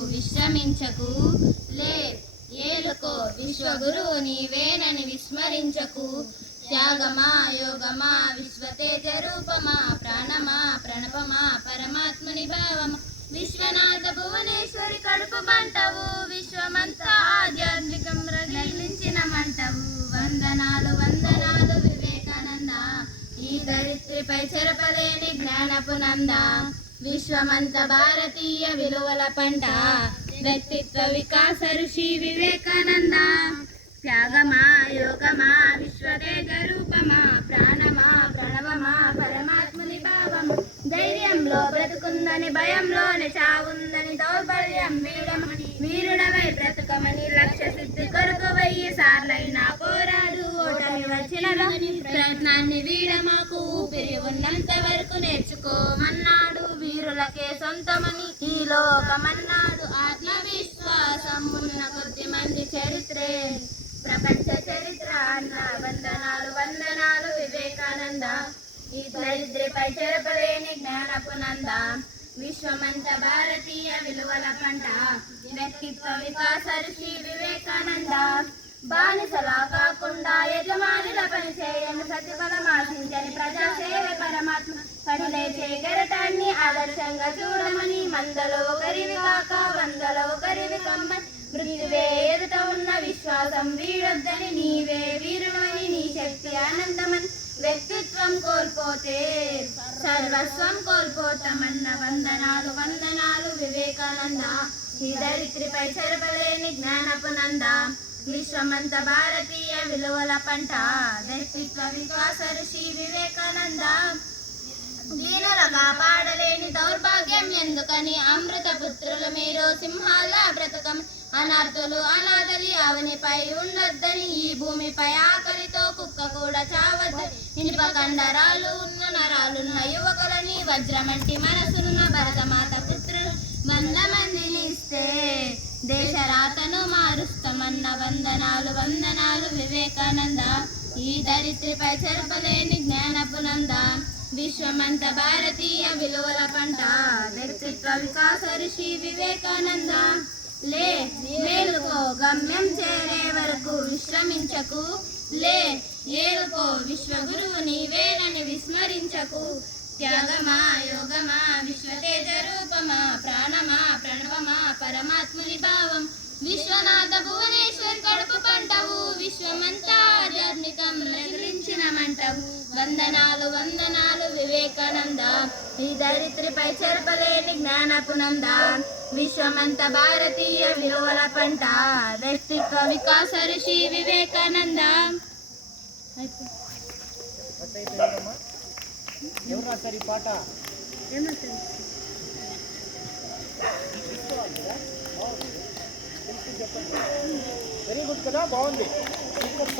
విశ్రమించకు. లే ఏలుకో విశ్వగురువు నీవేనని విస్మరించకు. త్యాగమా యోగమా విశ్వతేజ రూపమా ప్రాణమా ప్రణవమా పరమాత్ముని భావమా. విశ్వనాథ భువనేశ్వరి కడుపు మంటవు. విశ్వమంతా ఆధ్యాత్మికం రగిలించిన మంటవు. వందనాలు వందనాలు వివేకానంద. ఈ ధరిత్రిపై చెరపలేని జ్ఞానపు నంద. విశ్వమంత భారతీయ విలువల పంట. వ్యక్తిత్వ వికాస ఋషి వివేకానంద. త్యాగమా యోగమా విశ్వతేజ రూపమా ప్రాణమా ప్రణవమా పరమాత్ముని భావం. ధైర్యంలో బ్రతుకుందని భయంలోనే చావుందని దౌర్బల్యం వీరమని వీరుడవై బ్రతుకమని లక్ష్య సిద్ధి కొరకు వెయ్యి సార్లైనా పోరాడు. ఓటమి వచ్చిన ప్రయత్నాన్ని వీడమాకు ఊపిరి ఉన్నంత వరకు నేర్చుకోమన్నాడు. వీరులకే సొంతమని ఈ లోకమన్నాడు ఆత్మవిశ్వాసం ఉన్న కొద్ది మంది చరిత్రే. ప్రపంచ చరిత్ర అన్న వందనాలు వందనాలు వివేకానంద. ఈ దరిద్రపై చెరపలేని జ్ఞానపు నంద. విశ్వమంత భారతీయ విలువల పంట. వ్యక్తిత్వ వికాస ఋషి వివేకానంద. బానిసలా కాకుండా యజమానుల పని చేయని ప్రతిఫలం ఆశించని ప్రజాసే పరమాత్మ పనిలేచే గరటాన్ని ఆదర్శంగా చూడమని మందలో ఒకరివి కాక వందలో ఒకరివి కమ్మని మృత్యువే ఎదుట ఉన్న విశ్వాసం వీడొద్దని నీవే వీరుడని నీ శక్తి ఆనందమని వ్యక్తిత్వం కోల్పోతే సర్వస్వం కోల్పోతామన్న వందనాలు వందనాలు వివేకానంద. ఈ దరిత్రిపై చెరపలేని జ్ఞానపు విశ్వమంత భారతీయ విలువల పంట. వ్యక్తిత్వ వికాస ఋషి వివేకానంద. దీనులగా పాడలేని దౌర్భాగ్యం ఎందుకని అమృత పుత్రులు మీరు సింహాల బ్రతకం. అనార్థులు అనాథలి అవనిపై ఉండొద్దని ఈ భూమిపై ఆకలితో కుక్క కూడా చావద్దు. ఇనుప కండరాలు ఉన్న నరాలున్న యువకులని వజ్రమంటి మనసున్న భరతమాత వందనాలు వందనాలు వివేకానంద. ఈ దరిత్రిపై చెరపలేని జ్ఞానపునంద. విశ్వమంత భారతీయ విలువల పంట. వ్యక్తిత్వ వికాస ఋషి వివేకానంద. లే మేలుకో గమ్యం చేరే వరకు విశ్రమించకు. లే ఏలుకో విశ్వగురువు నీవేనని విస్మరించకు. త్యాగమా యోగమా విశ్వతేజ రూపమా ప్రాణమా ప్రణవమా పరమాత్ముని భావం. విశ్వనాథ భువనేశ్వర్ కడుపు పంటవు విశ్వమంతా ఆధ్యాత్మికం రగిలించిన మంటవు. వందనాలు వందనాలు వివేకానంద. ఈ దరిత్రిపై చెరపలేని జ్ఞానపునంద విశ్వమంత భారతీయ విలువల పంట. వ్యక్తిత్వ వికాస ఋషి వివేకానంద. ఎవరు పాట? వెరీ గుడ్ కదా బాగుంది వెరీ గుడ్